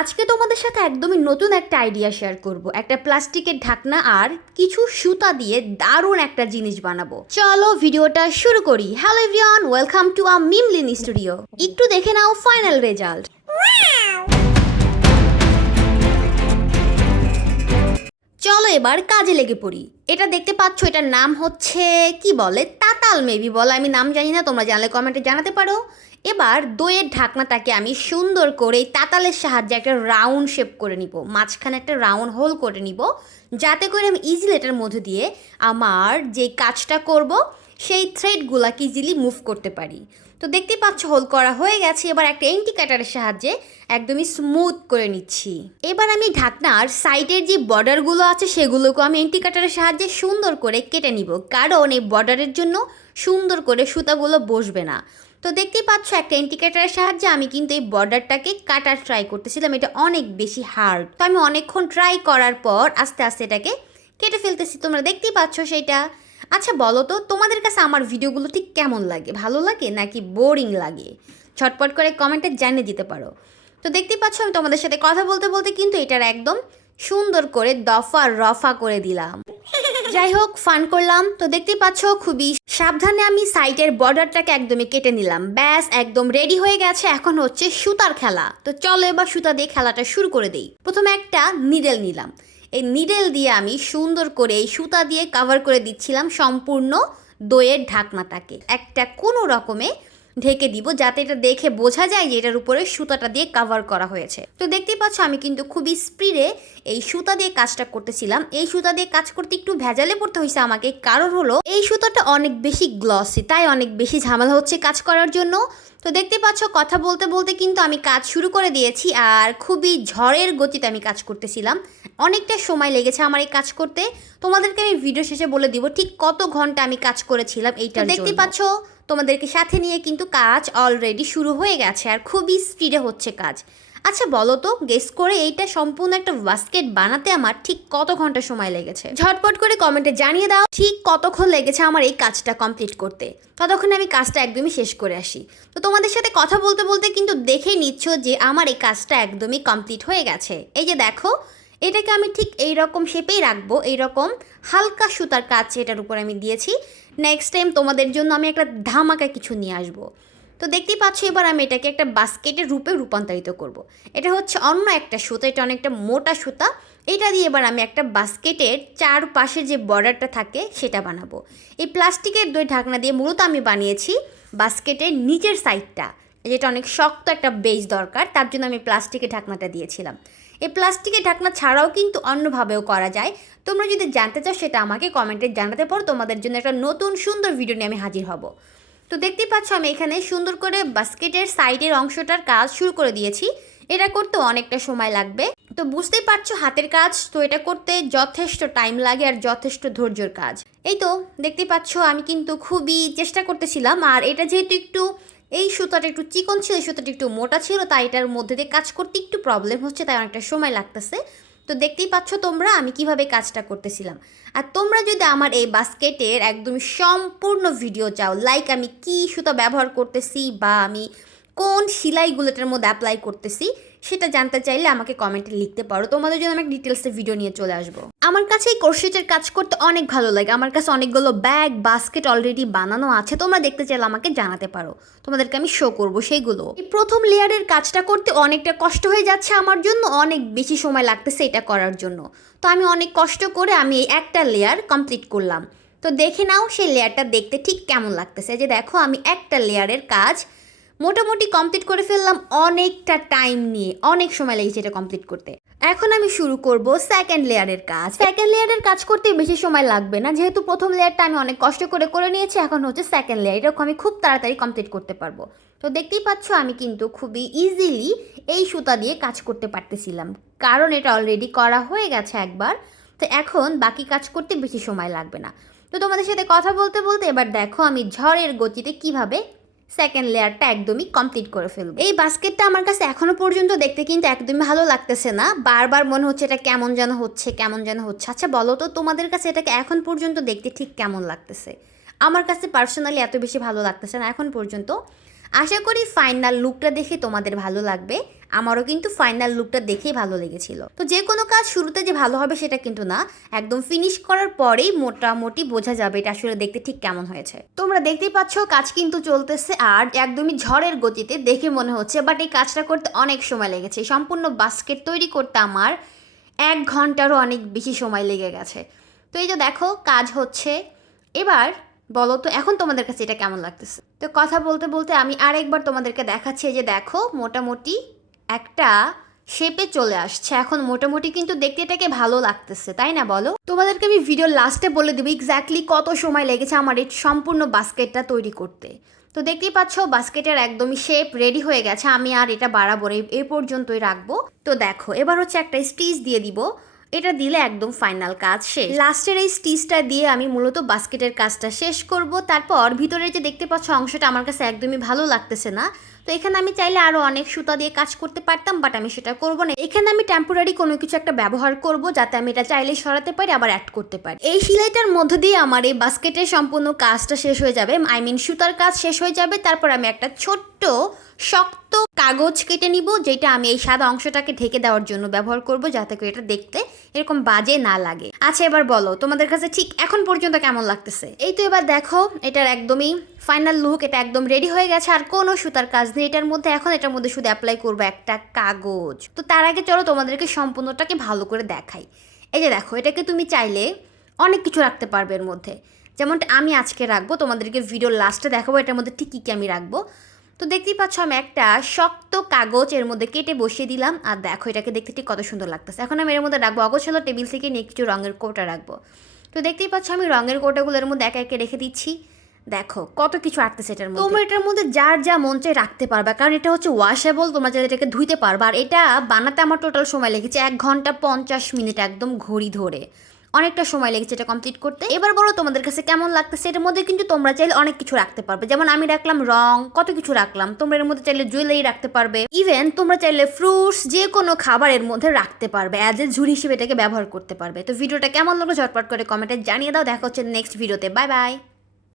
আজকে তোমাদের সাথে একদমই নতুন একটা আইডিয়া শেয়ার করব। একটা প্লাস্টিকের ঢাকনা আর কিছু সুতা দিয়ে দারুণ একটা জিনিস বানাবো। চলো ভিডিওটা শুরু করি। Hello everyone, welcome to a মিমলিন স্টুডিও। একটু দেখে নাও ফাইনাল রেজাল্ট। চলো এবার কাজে লেগে পড়ি। এটা দেখতে পাচ্ছ, এটার নাম হচ্ছে কি বলে, তাতাল মেবি বলে, আমি নাম জানি না, তোমরা জানলে কমেন্টে জানাতে পারো। এবার দইয়ের ঢাকনাটাকে আমি সুন্দর করে তাতালের সাহায্যে একটা রাউন্ড শেপ করে নিব, মাঝখানে একটা রাউন্ড হোল করে নিব, যাতে করে আমি ইজিলি এটার মধ্যে দিয়ে আমার যে কাজটা করব সেই থ্রেডগুলোকে ইজিলি মুভ করতে পারি। তো দেখতে পাচ্ছ হোল করা হয়ে গেছে। এবার একটা ইন্ডিকেটারের সাহায্যে একদমই স্মুথ করে নিচ্ছি। এবার আমি ঢাকনার সাইডের যে বর্ডারগুলো আছে সেগুলোকে আমি ইন্ডিকেটারের সাহায্যে সুন্দর করে কেটে নিব, কারণ এই বর্ডারের জন্য সুন্দর করে সুতাগুলো বসবে না। তো দেখতেই পাচ্ছ একটা ইন্ডিকেটারের সাহায্যে আমি কিন্তু এই বর্ডারটাকে কাটার ট্রাই করতেছিলাম। এটা অনেক বেশি হার্ড, তো আমি অনেকক্ষণ ট্রাই করার পর আস্তে আস্তে এটাকে কেটে ফেলতেছি। তোমরা দেখতেই পাচ্ছ সেইটা। আচ্ছা বলো তো, তোমাদের কাছে আমার ভিডিওগুলো ঠিক কেমন লাগে? ভালো লাগে নাকি বোরিং লাগে? ছটপট করে কমেন্টে জানিয়ে দিতে পারো। তো দেখতেই পাচ্ছ আমি তোমাদের সাথে কথা বলতে বলতে কিন্তু এটার একদম সুন্দর করে দফা রফা করে দিলাম। যাই হোক, ফান করলাম। তো দেখতেই পাচ্ছ খুবই সাবধানে আমি সাইডের বর্ডারটাকে একদমই কেটে নিলাম। ব্যাস, একদম রেডি হয়ে গেছে। এখন হচ্ছে সুতার খেলা। তো চলো এবার সুতা দিয়ে খেলাটা শুরু করে দেই। প্রথমে একটা নিডেল নিলাম। এই নিডেল দিয়ে আমি সুন্দর করে এই সুতা দিয়ে কাভার করে দিচ্ছিলাম সম্পূর্ণ দইয়ের ঢাকনাটাকে। একটা কোনো রকমে ঢেকে দিব, যাতে এটা দেখে বোঝা যায় যে এটার উপরে সুতাটা দিয়ে কাভার করা হয়েছে। তো দেখতেই পাচ্ছ আমি কিন্তু খুবই স্পিডে এই সুতা দিয়ে কাজটা করতেছিলাম। এই সুতা দিয়ে কাজ করতে একটু ভেজালে পড়তে হয়েছে আমাকে, কারণ হলো এই সুতাটা অনেক বেশি গ্লসি, তাই অনেক বেশি ঝামেলা হচ্ছে কাজ করার জন্য। তো দেখতে পাচ্ছ কথা বলতে বলতে কিন্তু আমি কাজ শুরু করে দিয়েছি, আর খুবই ঝড়ের গতিতে আমি কাজ করতেছিলাম। অনেকটা সময় লেগেছে আমার এই কাজ করতে। তোমাদেরকে আমি ভিডিও শেষে বলে দিব ঠিক কত ঘন্টা আমি কাজ করেছিলাম এইটা। দেখতে পাচ্ছ তোমাদেরকে সাথে নিয়ে কিন্তু কাজ অলরেডি শুরু হয়ে গেছে, আর খুবই স্পিডে হচ্ছে কাজ। আচ্ছা বলো তো, গেস করে এইটা সম্পূর্ণ একটা বাস্কেট বানাতে আমার ঠিক কত ঘন্টা সময় লেগেছে? ঝটপট করে কমেন্টে জানিয়ে দাও ঠিক কতক্ষণ লেগেছে আমার এই কাজটা কমপ্লিট করতে। ততক্ষণ আমি কাজটা একদমই শেষ করে আসি। তো তোমাদের সাথে কথা বলতে বলতে কিন্তু দেখেই নিচ্ছ যে আমার এই কাজটা একদমই কমপ্লিট হয়ে গেছে। এই যে দেখো, এটাকে আমি ঠিক এই রকম শেপেই রাখবো। এইরকম হালকা সুতার কাজ এটার উপর আমি দিয়েছি। নেক্সট টাইম তোমাদের জন্য আমি একটা ধামাকা কিছু নিয়ে আসবো। তো দেখতেই পাচ্ছ এবার আমি এটাকে একটা বাস্কেটের রূপে রূপান্তরিত করব। এটা হচ্ছে অন্য একটা সুতা, এটা অনেকটা মোটা সুতা। এটা দিয়ে এবার আমি একটা বাস্কেটের চারপাশে যে বর্ডারটা থাকে সেটা বানাবো। এই প্লাস্টিকের দই ঢাকনা দিয়ে মূলত আমি বানিয়েছি বাস্কেটের নিচের সাইডটা, যেটা অনেক শক্ত একটা বেস দরকার, তার জন্য আমি প্লাস্টিকের ঢাকনাটা দিয়েছিলাম। এই প্লাস্টিকের ঢাকনা ছাড়াও কিন্তু অন্যভাবেও করা যায়। তোমরা যদি জানতে চাও সেটা আমাকে কমেন্টে জানাতে পারো, তোমাদের জন্য একটা নতুন সুন্দর ভিডিও নিয়ে আমি হাজির হব। তো দেখতেই পাচ্ছ আমি এখানে সুন্দর করে বাস্কেটের সাইডের অংশটার কাজ শুরু করে দিয়েছি। এটা করতে অনেকটা সময় লাগবে, তো বুঝতেই পারছো হাতের কাজ, তো এটা করতে যথেষ্ট টাইম লাগে আর যথেষ্ট ধৈর্যের কাজ। এই তো দেখতেই পাচ্ছ আমি কিন্তু খুবই চেষ্টা করতেছিলাম, আর এটা যেহেতু একটু এই সুতাটা একটু চিকন ছিল, এই সুতাটা একটু মোটা ছিল, তাই এটার মধ্যে দিয়ে কাজ করতে একটু প্রবলেম হচ্ছে, তাই অনেকটা সময় লাগতেছে। তো দেখতেই পাচ্ছ তোমরা আমি কিভাবে কাজটা করতেছিলাম। আর তোমরা যদি আমার এই বাস্কেটের একদম সম্পূর্ণ ভিডিও চাও, লাইক আমি কি সুতা ব্যবহার করতেছি বা আমি কোন সেলাইগুলো এটার মধ্যে অ্যাপ্লাই করতেছি, সেটা জানতে চাইলে আমাকে কমেন্টে লিখতে পারো। তোমাদের জন্য আমি ডিটেলসে ভিডিও নিয়ে চলে আসবো। আমার কাছে এই ক্রোশেটের কাজ করতে অনেক ভালো লাগে। আমার কাছে অনেকগুলো ব্যাগ বাস্কেট অলরেডি বানানো আছে, তোমরা দেখতে চাইলে আমাকে জানাতে পারো, তোমাদেরকে আমি শো করবো সেইগুলো। এই প্রথম লেয়ারের কাজটা করতে অনেকটা কষ্ট হয়ে যাচ্ছে আমার জন্য, অনেক বেশি সময় লাগতেছে এটা করার জন্য। তো আমি অনেক কষ্ট করে আমি এই একটা লেয়ার কমপ্লিট করলাম। তো দেখে নাও সেই লেয়ারটা দেখতে ঠিক কেমন লাগতেছে। যে দেখো আমি একটা লেয়ারের কাজ মোটামুটি কমপ্লিট করে ফেললাম অনেকটা টাইম নিয়ে, অনেক সময় লেগেছে এটা কমপ্লিট করতে। এখন আমি শুরু করব সেকেন্ড লেয়ারের কাজ। সেকেন্ড লেয়ারের কাজ করতে বেশি সময় লাগবে না, যেহেতু প্রথম লেয়ারটা আমি অনেক কষ্ট করে নিয়েছি। এখন হচ্ছে সেকেন্ড লেয়ার, এরকম আমি খুব তাড়াতাড়ি কমপ্লিট করতে পারবো। তো দেখতেই পাচ্ছ আমি কিন্তু খুবই ইজিলি এই সুতা দিয়ে কাজ করতে পারতেছিলাম, কারণ এটা অলরেডি করা হয়ে গেছে একবার। তো এখন বাকি কাজ করতে বেশি সময় লাগবে না। তো তোমাদের সাথে কথা বলতে বলতে এবার দেখো আমি ঝড়ের গতিতে কিভাবে সেকেন্ড লেয়ারটা একদমই কমপ্লিট করে ফেলবো। এই বাস্কেটটা আমার কাছে এখনো পর্যন্ত দেখতে কিন্তু একদমই ভালো লাগতেছে না, বারবার মনে হচ্ছে এটা কেমন যেন হচ্ছে কেমন যেন হচ্ছে। আচ্ছা বলো তো তোমাদের কাছে এটাকে এখন পর্যন্ত দেখতে ঠিক কেমন লাগতেছে? আমার কাছে পার্সোনালি এত বেশি ভালো লাগতেছে না এখন পর্যন্ত। আশা করি ফাইনাল লুকটা দেখে তোমাদের ভালো লাগবে। আমারও কিন্তু ফাইনাল লুকটা দেখেই ভালো লেগেছিল। তো যে কোনো কাজ শুরুতে যে ভালো হবে সেটা কিন্তু না, একদম ফিনিশ করার পরেই মোটামুটি বোঝা যাবে এটা আসলে দেখতে ঠিক কেমন হয়েছে। তোমরা দেখতেই পাচ্ছ কাজ কিন্তু চলতেছে আর একদমই ঝড়ের গতিতে দেখে মনে হচ্ছে, বাট এই কাজটা করতে অনেক সময় লেগেছে। সম্পূর্ণ বাস্কেট তৈরি করতে আমার 1 ঘন্টারও অনেক বেশি সময় লেগে গেছে। তো এই যে দেখো কাজ হচ্ছে। এবার বলো তো এখন তোমাদের কাছে এটা কেমন লাগতেছে? তো কথা বলতে বলতে আমি আরেকবার তোমাদেরকে দেখাচ্ছি, যে দেখো মোটামুটি একটা শেপে চলে আসছে। এখন মোটামুটি কিন্তু দেখতে এটাকে ভালো লাগতেছে, তাই না বলো? তোমাদেরকে আমি ভিডিওর লাস্টে বলে দেবো এক্স্যাক্টলি কত সময় লেগেছে আমার এই সম্পূর্ণ বাস্কেটটা তৈরি করতে। তো দেখতেই পাচ্ছ বাস্কেটের একদমই শেপ রেডি হয়ে গেছে। আমি আর এটা বাড়াবো এই পর্যন্তই রাখবো। তো দেখো এবার হচ্ছে একটা স্টিচ দিয়ে দিব। এটা দিলে একদম ফাইনাল কাজ শেষ। লাস্টের এই স্টিচটা দিয়ে আমি মূলত বাস্কেটের কাজটা শেষ করব। তারপর ভিতরে যে দেখতে পাচ্ছ অংশটা আমার কাছে একদমই ভালো লাগতেছে না। তো এখানে আমি চাইলে আরও অনেক সুতা দিয়ে কাজ করতে পারতাম, বাট আমি সেটা করব না। এখানে আমি টেম্পোরারি কোনো কিছু একটা ব্যবহার করব, যাতে আমি এটা চাইলে সরাতে পারি আবার অ্যাড করতে পারি। এই সেলাইটার মধ্য দিয়ে আমার এই বাস্কেটের সম্পূর্ণ কাজটা শেষ হয়ে যাবে, সুতার কাজ শেষ হয়ে যাবে। তারপর আমি একটা ছোট্ট শক্ত কাগজ কেটে নিব, যেটা আমি এই সাদা অংশটাকে ঢেকে দেওয়ার জন্য ব্যবহার করব, যাতে করে এটা দেখতে এরকম বাজে না লাগে। আচ্ছা এবার বলো তোমাদের কাছে ঠিক এখন পর্যন্ত কেমন লাগতেছে? এই তো এবার দেখো এটার একদমই ফাইনাল লুক, এটা একদম রেডি হয়ে গেছে। আর কোনো সুতার কাজ নেই এটার মধ্যে। এখন এটার মধ্যে শুধু অ্যাপ্লাই করবো একটা কাগজ। তো তার আগে চলো তোমাদেরকে সম্পূর্ণটাকে ভালো করে দেখাই। এই যে দেখো এটাকে তুমি চাইলে অনেক কিছু রাখতে পারবে এর মধ্যে, যেমনটা আমি আজকে রাখবো। তোমাদেরকে ভিডিওর লাস্টে দেখাবো এটার মধ্যে ঠিক কী আমি রাখবো। তো দেখতেই পাচ্ছ আমি একটা শক্ত কাগজ এর মধ্যে কেটে বসিয়ে দিলাম। আর দেখো এটাকে দেখতে ঠিক কত সুন্দর লাগতেছে। এখন আমি এর মধ্যে রাখবো অগোছালো টেবিল থেকে নিয়ে কিছু রঙের কৌটা রাখবো। তো দেখতেই পাচ্ছ আমি রঙের কৌটাগুলো এর মধ্যে একে একে রেখে দিচ্ছি। দেখো কত কিছু রাখতেছে এটার মধ্যে। তোমরা এটার মধ্যে যার যা মন চাই রাখতে পারবে, কারণ এটা হচ্ছে ওয়াশেবল। তোমরা চাইলে এটাকে ধুইতে পারবে। আর এটা বানাতে আমার টোটাল সময় লেগেছে 1 ঘন্টা 50 মিনিট, একদম ঘড়ি ধরে অনেকটা সময় লেগেছে এটা কমপ্লিট করতে। এবার বলো তোমাদের কাছে কেমন লাগতেছে? এটার মধ্যে কিন্তু তোমরা চাইলে অনেক কিছু রাখতে পারবে, যেমন আমি রাখলাম রং, কত কিছু রাখলাম। তোমরা এর মধ্যে চাইলে জুয়েলারি রাখতে পারবে, ইভেন তোমরা চাইলে ফ্রুটস, যে কোনো খাবারের মধ্যে রাখতে পারবে, অ্যাজ এ ঝুড়ি হিসেবে এটাকে ব্যবহার করতে পারবে। তো ভিডিওটা কেমন লাগলো ঝটপট করে কমেন্টে জানিয়ে দাও। দেখা হচ্ছে নেক্সট ভিডিওতে। Bye bye.